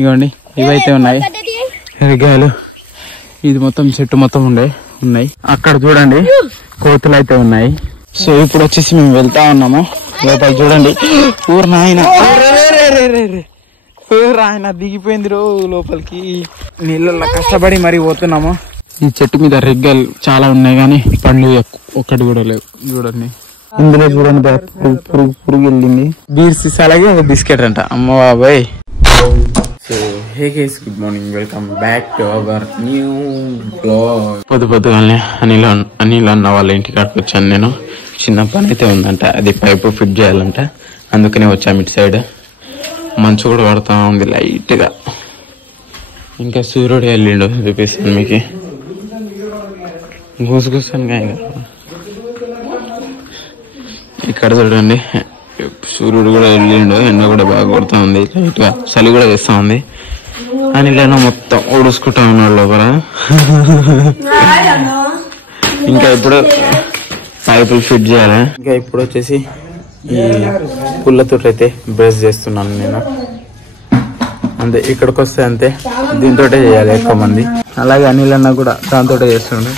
ఇవ్వండి ఇవైతే ఉన్నాయి రెగ్గాయలు. ఇది మొత్తం చెట్టు మొత్తం ఉన్నాయి. అక్కడ చూడండి కోతులు అయితే ఉన్నాయి. సో ఇప్పుడు వచ్చేసి మేము వెళ్తా ఉన్నాము లోపల. చూడండి ఊరు నాయన ఆయన దిగిపోయింది లోపలికి. నీళ్ళల్లో కష్టపడి మరి పోతున్నాము. ఈ చెట్టు మీద రెగ్గాయలు చాలా ఉన్నాయి కానీ పండ్లు ఒక్కటి కూడా లేవు. చూడండి ఇందులో చూడండి పురుగు వెళ్ళింది. బీర్ సీసాలకి ఒక బిస్కెట్ అంట. అమ్మ బాబాయ్. So hey guys, good morning, welcome back to our new blog. పొద్దుగానే అనిల్ అన్న వాళ్ళ ఇంటికాడికి వచ్చాను నేను. చిన్న పని అయితే ఉందంట, అది పైపు ఫిట్ చేయాలంట. అందుకనే వచ్చాము ఇటు సైడ్. మంచు కూడా పడుతూ ఉంది లైట్ గా. ఇంకా సూర్యుడు వెళ్ళిండు, చూపిస్తాను మీకు. కూసుకొస్తాను ఇక్కడ చూడండి, సూర్యుడు కూడా వెళ్ళిండు. ఎండ కూడా బాగా కొడుతూ ఉంది, లైట్ గా చలి కూడా వేస్తా ఉంది. అని ఇలా మొత్తం ఊడుసుకుంటా ఉన్నాడు లోపల. ఇంకా ఇప్పుడు పైపులు ఫిట్ చేయాలి. ఇంకా ఇప్పుడు వచ్చేసి ఈ పుల్లతో అయితే బ్రష్ చేస్తున్నాను నేను. అంతే, ఇక్కడికి వస్తే అంతే దీంతో చేయాలి ఎక్కువ మంది. అలాగే అనిల్ అన్న కూడా దాంతో చేస్తుండే.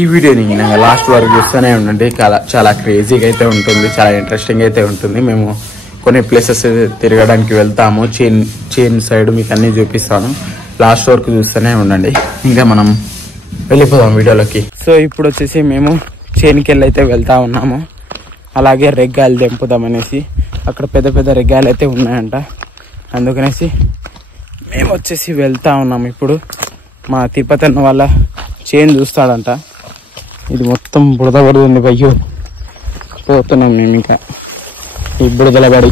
ఈ వీడియోని లాస్ట్ వరకు చూస్తూనే ఉండండి. చాలా క్రేజీగా అయితే ఉంటుంది, చాలా ఇంట్రెస్టింగ్ అయితే ఉంటుంది. మేము కొన్ని ప్లేసెస్ తిరగడానికి వెళ్తాము. చైన్ సైడ్ మీకు అన్ని చూపిస్తాను. లాస్ట్ వరకు చూస్తూనే ఉండండి. ఇంకా మనం వెళ్ళిపోదాం వీడియోలోకి. సో ఇప్పుడు వచ్చేసి మేము చైన్కి వెళ్ళి అయితే వెళ్తా ఉన్నాము. అలాగే రెగ్గాయలు తెంపుదాం అనేసి. అక్కడ పెద్ద పెద్ద రెగ్గాయలు అయితే ఉన్నాయంట. అందుకనేసి మేము వచ్చేసి వెళ్తా ఉన్నాము. ఇప్పుడు మా తిరుపతి అన్న వాళ్ళ చైన్ చూస్తాడంట. ఇది మొత్తం బురద పడుతుంది. అయ్యో పోతున్నాం మేము. ఇంకా ఈ బురదల పడి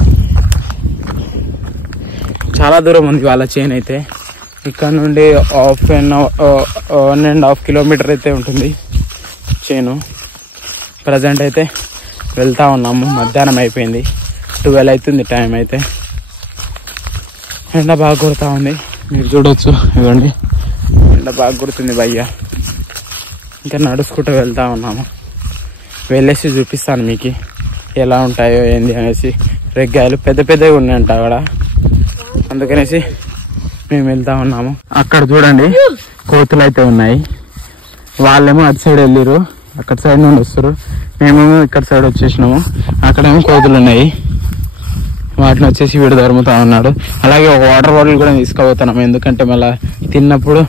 చాలా దూరం ఉంది వాళ్ళ చైన్ అయితే. ఇక్కడ నుండి 1.5 కిలోమీటర్ అయితే ఉంటుంది చైను. ప్రజెంట్ అయితే వెళ్తా ఉన్నాము. మధ్యాహ్నం అయిపోయింది, 12 అవుతుంది టైం అయితే. ఎండ బాగా కొడుతూ ఉంది, మీరు చూడవచ్చు. ఇవ్వండి ఎండ బాగా కొడుతుంది భయ్య. ఇంకా నడుచుకుంటూ వెళ్తా ఉన్నాము. వెళ్ళేసి చూపిస్తాను మీకు ఎలా ఉంటాయో ఏంది అనేసి. రెగ్గాయలు పెద్ద పెద్దవి ఉన్నాయంట అక్కడ, అందుకనేసి మేము వెళ్తా ఉన్నాము. అక్కడ చూడండి కోతులు అయితే ఉన్నాయి. వాళ్ళేమో అటు సైడ్ వెళ్ళిరు, అక్కడ సైడ్ నుండి వస్తారు. మేమేమో ఇక్కడ సైడ్ వచ్చేసినాము. అక్కడేమో కోతులు ఉన్నాయి, వాటిని వచ్చేసి వీడు ధరుముతా ఉన్నాడు. అలాగే ఒక వాటర్ బాటిల్ కూడా తీసుకుపోతున్నాము, ఎందుకంటే మళ్ళీ తిన్నప్పుడు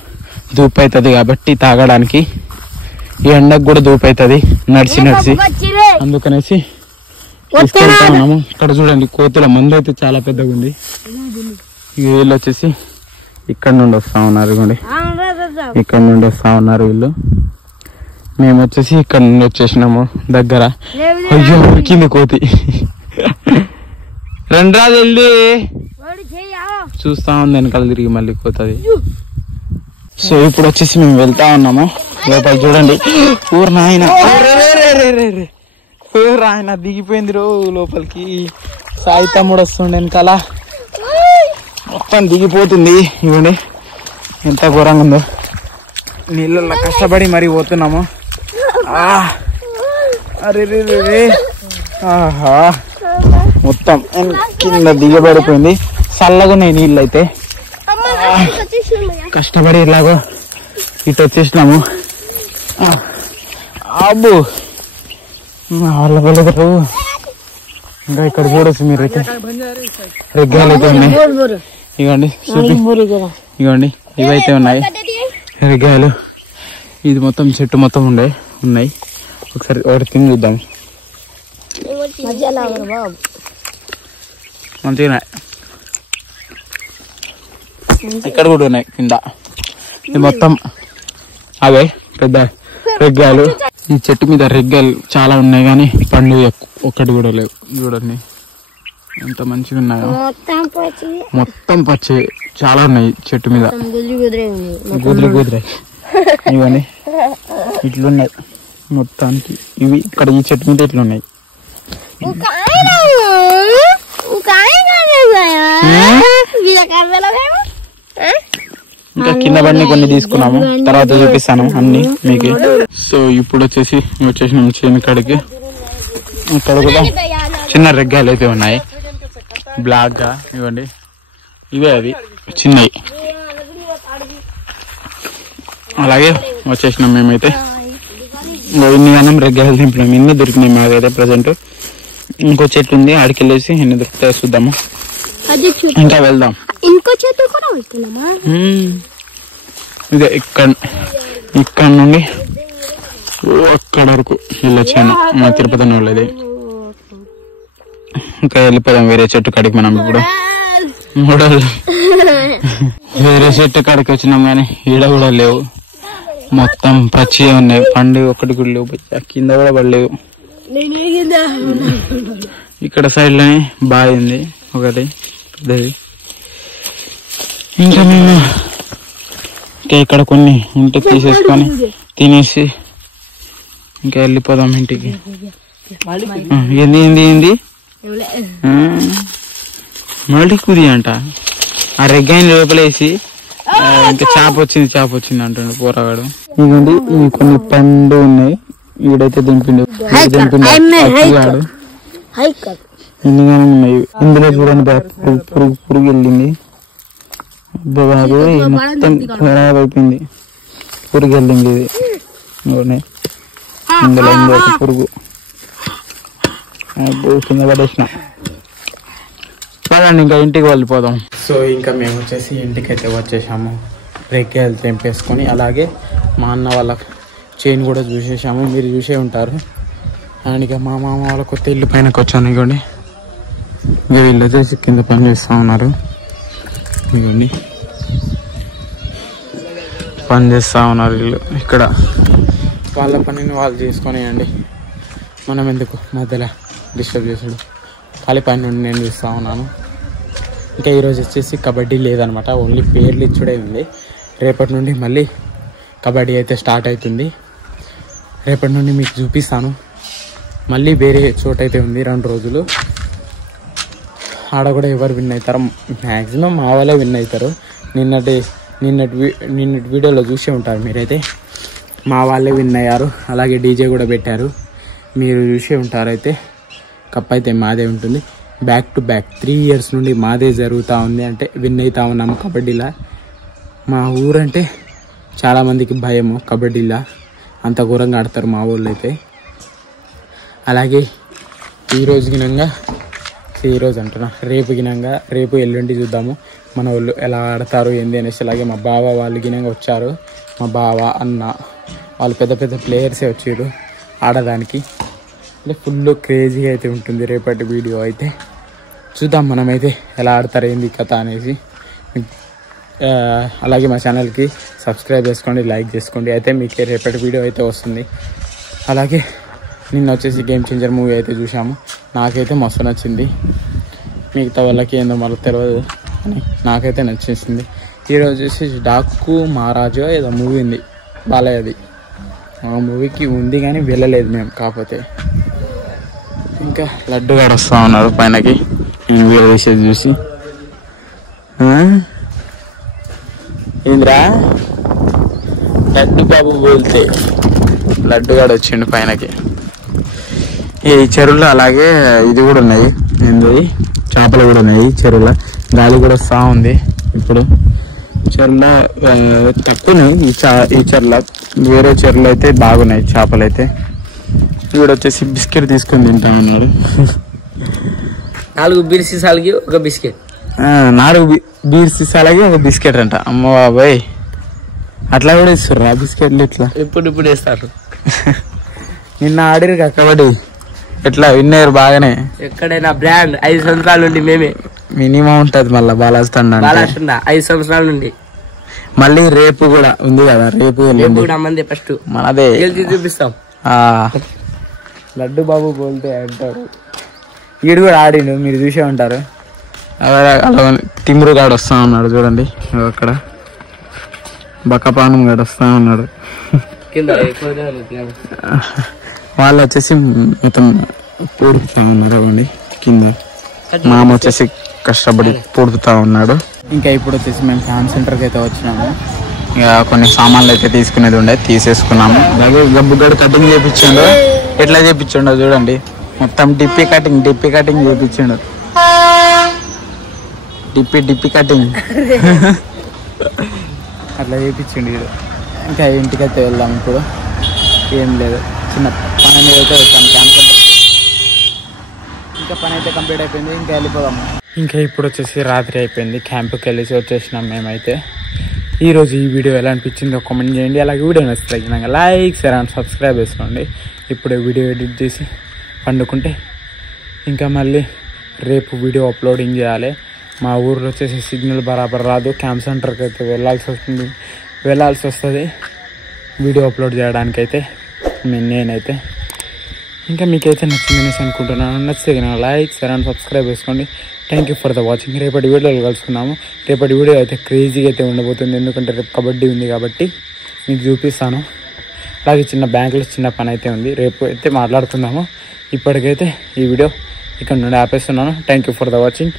ధూపు అవుతుంది కాబట్టి తాగడానికి. ఈ ఎండకు కూడా ధూపు అవుతుంది నడిచి అందుకనేసి తీసుకెళ్తా ఉన్నాము. ఇక్కడ చూడండి కోతుల మందు అయితే చాలా పెద్దగా ఉంది. వీళ్ళు వచ్చేసి ఇక్కడ నుండి వస్తా ఉన్నారు. ఇక్కడ నుండి వస్తా ఉన్నారు వీళ్ళు. మేము వచ్చేసి ఇక్కడ నుండి వచ్చేసినాము దగ్గర. అయ్యో ఉరికింది కోతి. రెండ్రాజు వెళ్ళి చూస్తా ఉంది వెనకాల తిరిగి మళ్ళీ కోతది. సో ఇప్పుడు వచ్చేసి మేము వెళ్తా ఉన్నాము లోపల. చూడండి ఊరు నాయన ఆయన దిగిపోయింది లోపలికి. సాయి తమ్ముడు వస్తుండే వెనకాల, మొత్తం దిగిపోతుంది. ఇవ్వండి ఎంత ఘోరంగా ఉందో. నీళ్ళల్లో కష్టపడి మరి పోతున్నాము. అరే ఆహా, మొత్తం కింద దిగబడిపోయింది. చల్లగా ఉన్నాయి నీళ్ళు అయితే. కష్టపడి ఇలాగో ఇటు వచ్చేసినాము. అబ్బు వాళ్ళ వెళ్ళగరు. ఇంకా ఇక్కడ చూడొచ్చు మీరు అయితే రెగ్గాయలు అయితే ఉన్నాయి. ఇవ్వండి ఇవ్వండి ఇవైతే ఉన్నాయి రెగ్గాయలు. ఇది మొత్తం చెట్టు మొత్తం ఉన్నాయి. ఒకసారి ఒకటి తిని చూద్దాం. మంచిగా ఇక్కడ కూడా ఉన్నాయి కింద. ఇది మొత్తం అవే పెద్ద రెగ్గాయలు. ఈ చెట్టు మీద రెగ్గాయలు చాలా ఉన్నాయి కానీ పండ్లు ఒక్కటి కూడా లేవు. చూడండి ఎంత మంచిగా ఉన్నాయో, మొత్తం పచ్చి చాలా ఉన్నాయి చెట్టు మీద. కుదిరి ఇవన్నీ ఇట్లున్నాయి మొత్తానికి. ఇవి ఇక్కడ ఈ చెట్టు మీద ఇట్లున్నాయి. ఇంకా కింద పడిని కొన్ని తీసుకున్నాము, తర్వాత చూపిస్తాను అన్ని మీకు. సో ఇప్పుడు వచ్చేసినాము చేను కాడికి. ఇక్కడ కూడా చిన్న రెగ్గాయలు అయితే ఉన్నాయి. బ్లాక్ గా ఇవ్వండి, ఇవే అవి చిన్నవి. అలాగే వచ్చేసినాం మేమైతే. ఇన్ని అన్నం రెగ్గాయలు దింపినాం, ఎన్ని దొరికినాయి మాకైతే ప్రజెంట్. ఇంకో చెట్టు ఉంది, ఆడికి వెళ్ళేసి ఎన్ని దొరుకుతాయో చూద్దాము, ఇంకా వెళ్దాం. ఇంకో చెట్టు కూడా వెళ్తున్నామా? ఇదే ఇక్కడ నుండి అక్కడ వరకు వెళ్ళొచ్చాను మా తిరుపతి వాళ్ళది. ఇంకా వెళ్ళిపోదాం వేరే చెట్టు కాడికి. మనం ఇప్పుడు వేరే చెట్టు కాడికి వచ్చినాం కానీ ఈడ కూడా లేవు, మొత్తం పచ్చి ఉన్నాయి, పండు ఒకటి కూడా లేవు, కింద కూడా పడలేవు. ఇక్కడ సైడ్ లోనే బావి ఉంది ఒకటి పెద్దది. ఇంకా మేము ఇక్కడ కొన్ని ఉంటే తీసేసుకొని తినేసి ఇంకా వెళ్ళిపోదాం ఇంటికి. ఏంది ఏంది ఏంది మళ్ళీ కుది అంట. ఆ రెగ్గాయిని లోపలేసి ఇంకా చేప వచ్చింది అంటుండు పోరాగాడు. ఇదిగోండి ఇవి కొన్ని పండు ఉన్నాయి, ఈడైతే దింపిండు దింపిండు ఎన్నిగానే ఉన్నాయి. ఇందులో చూడండి పురుగు వెళ్ళింది, బాబు మొత్తం ఖరాబ్ అయిపోయింది, పురుగు వెళ్ళింది. ఇది ఇందులో పురుగు కింద పడేసిన. పదండి ఇంకా ఇంటికి వెళ్ళిపోదాం. సో ఇంకా మేము వచ్చేసి ఇంటికైతే వచ్చేసాము, రెక్కేలు తెంపేసుకొని. అలాగే మా అన్న వాళ్ళ చైన్ కూడా చూసేసాము, మీరు చూసే ఉంటారు. అండ్ ఇక మా మామ వాళ్ళ కొత్త ఇల్లు పైనకి వచ్చాను. ఇవ్వండి వీళ్ళు వచ్చేసి కింద పని చేస్తూ ఉన్నారు, ఇవ్వండి పని చేస్తూ ఉన్నారు వీళ్ళు. ఇక్కడ వాళ్ళ పనిని వాళ్ళు చేసుకొనియండి, మనం ఎందుకు మధ్యలో డిస్టర్బ్ చేసాడు. ఖాళీ పని నుండి నేను చూస్తూ ఉన్నాను. ఇంకా ఈరోజు వచ్చేసి కబడ్డీ లేదనమాట, ఓన్లీ పేర్లు ఇచ్చుడే ఉంది. రేపటి నుండి మళ్ళీ కబడ్డీ అయితే స్టార్ట్ అవుతుంది. రేపటి నుండి మీకు చూపిస్తాను. మళ్ళీ వేరే చోటైతే ఉంది 2 రోజులు, ఆడ కూడా ఎవరు విన్ అవుతారో మ్యాక్సిమం మా వాళ్ళే విన్ అవుతారు. నిన్నటి వీడియోలో చూసే ఉంటారు మీరైతే, మా వాళ్ళే విన్ అయ్యారు. అలాగే డీజే కూడా పెట్టారు, మీరు చూసే ఉంటారు. అయితే కప్ అయితే మాదే ఉంటుంది. బ్యాక్ టు బ్యాక్ 3 years నుండి మాదే జరుగుతూ ఉంది. అంటే విన్ అవుతా ఉన్నాము కబడ్డీలా. మా ఊరంటే చాలామందికి భయము కబడ్డీలా, అంత ఘోరంగా ఆడతారు మా ఊళ్ళో అయితే. అలాగే ఈరోజు అంటున్నా, రేపు గినంగా రేపు ఎల్లుండి చూద్దాము మన వాళ్ళు ఎలా ఆడతారు ఏంది అనేసి. అలాగే మా బావ వాళ్ళు గినంగా వచ్చారు, మా బావ అన్న వాళ్ళు పెద్ద పెద్ద ప్లేయర్సే వచ్చారు ఆడడానికి. అంటే ఫుల్ క్రేజీ అయితే ఉంటుంది రేపటి వీడియో అయితే. చూద్దాం మనమైతే ఎలా ఆడతారు ఏంది కథ అనేసి. అలాగే మా ఛానల్కి సబ్స్క్రైబ్ చేసుకోండి, లైక్ చేసుకోండి. అయితే మీకు రేపటి వీడియో అయితే వస్తుంది. అలాగే నిన్న వచ్చేసి గేమ్ చేంజర్ మూవీ అయితే చూసాము, నాకైతే మస్తు నచ్చింది. మిగతా వాళ్ళకి ఏందో మళ్ళీ తెలియదు అని నాకైతే నచ్చేసింది. ఈరోజు వచ్చేసి డాకు మహారాజు ఏదో మూవీ ఉంది బాలయ్యది, ఆ మూవీకి ఉంది కానీ వెళ్ళలేదు మేము. కాకపోతే ఇంకా లడ్డుగాడు వస్తూ ఉన్నారు పైనకి వీడియో వేసేది చూసి. ఏంద్రా లడ్డు బాబు బోల్తే లడ్డుగాడు వచ్చిండు పైనకి. ఈ చెరువులో అలాగే ఇది కూడా ఉన్నాయి, ఏంది చేపలు కూడా ఉన్నాయి చెరువులో. గాలి కూడా వస్తూ ఉంది ఇప్పుడు. చెరువులో తక్కువనే ఈ చెరువులో, వేరే చెరువులో అయితే బాగున్నాయి చేపలు అయితే. ఇప్పుడు వచ్చేసి బిస్కెట్ తీసుకొని తింటా ఉన్నాడు. 4 బీర్ సీసాలకి ఒక బిస్కెట్, 4 బీర్ సీసాలకి ఒక బిస్కెట్ అంట. అమ్మ బాబాయ్, అట్లా కూడా ఇస్తారు ఆ బిస్కెట్లు ఇట్లా ఇప్పుడు వేస్తారు. నిన్న ఆడిరు కబడ్డీ, ఎట్లా విన్నారు బాగానే. ఎక్కడైనా బ్రాండ్ 5 సంవత్సరాల నుండి మేమే మినిమం ఉంటది. మళ్ళీ బాలాస్తండ 5 సంవత్సరాల నుండి. మళ్ళీ రేపు కూడా ఉంది కదా, రేపు మంది ఫస్ట్ మనదే చూపిస్తాం. లడ్డు బాబు బోల్తే అంటారు. ఈడు కూడా ఆడిండు, మీరు చూసే ఉంటారు. అలా తిమ్మురు గాడు వస్తా ఉన్నాడు చూడండి, అక్కడ బక్కపానం గాడు వస్తా ఉన్నాడు. వాళ్ళు వచ్చేసి మొత్తం పూడుపుతా ఉన్నారు అవ్వండి కింద. మామ వచ్చేసి కష్టపడి పూడుపుతా ఉన్నాడు. ఇంకా ఇప్పుడు వచ్చేసి మేము ఫ్యాన్ సెంటర్కి అయితే వచ్చినాము. ఇక కొన్ని సామాన్లు అయితే తీసుకునేది ఉండే తీసేసుకున్నాము. అలాగే గబ్బుగడు కటింగ్ చేయించాడు, ఎట్లా చేయించాడో చూడండి, మొత్తం డిప్పి కటింగ్ చేయించాడు. డిప్పి కటింగ్ అట్లా చేయించిండు వీడు. ఇంకా ఇంటికైతే వెళ్దాం. ఇప్పుడు ఏం లేదు, చిన్న పని మీద అయితే వచ్చాము క్యాంప్ సెంటర్కి. ఇంకా పని అయితే కంప్లీట్ అయిపోయింది, ఇంకా వెళ్ళిపోదాము. ఇంకా ఇప్పుడు వచ్చేసి రాత్రి అయిపోయింది, క్యాంప్కి వెళ్ళేసి వచ్చేసినాం మేమైతే. ఈరోజు ఈ వీడియో ఎలా అనిపించిందో కామెంట్ చేయండి. అలాగే వీడియో నచ్చితే లైక్ షేర్ అండ్ సబ్స్క్రైబ్ చేసుకోండి. ఇప్పుడే వీడియో ఎడిట్ చేసి పండుకుంటే ఇంకా మళ్ళీ రేపు వీడియో అప్లోడింగ్ చేయాలి. మా ఊర్లో వచ్చేసి సిగ్నల్ బరాబర్ రాదు, క్యాంప్ సెంటర్కి అయితే వెళ్ళాల్సి వస్తుంది వీడియో అప్లోడ్ చేయడానికైతే. నేనైతే ఇంకా మీకైతే నచ్చిందనేసి అనుకుంటున్నాను. నచ్చితే లైక్ షేర్ అండ్ సబ్స్క్రైబ్ చేసుకోండి. Thank you for the watching. రేపటి వీడియోలో కలుసుకున్నాము. రేపటి వీడియో అయితే క్రేజీగా అయితే ఉండబోతుంది, ఎందుకంటే రేపు కబడ్డీ ఉంది కాబట్టి మీకు చూపిస్తాను. అలాగే చిన్న బ్యాంకులో చిన్న పని అయితే ఉంది, రేపు అయితే మాట్లాడుకుందాము. ఇప్పటికైతే ఈ వీడియో ఇక్కడ నుండి ఆపేస్తున్నాను. Thank you for the watching.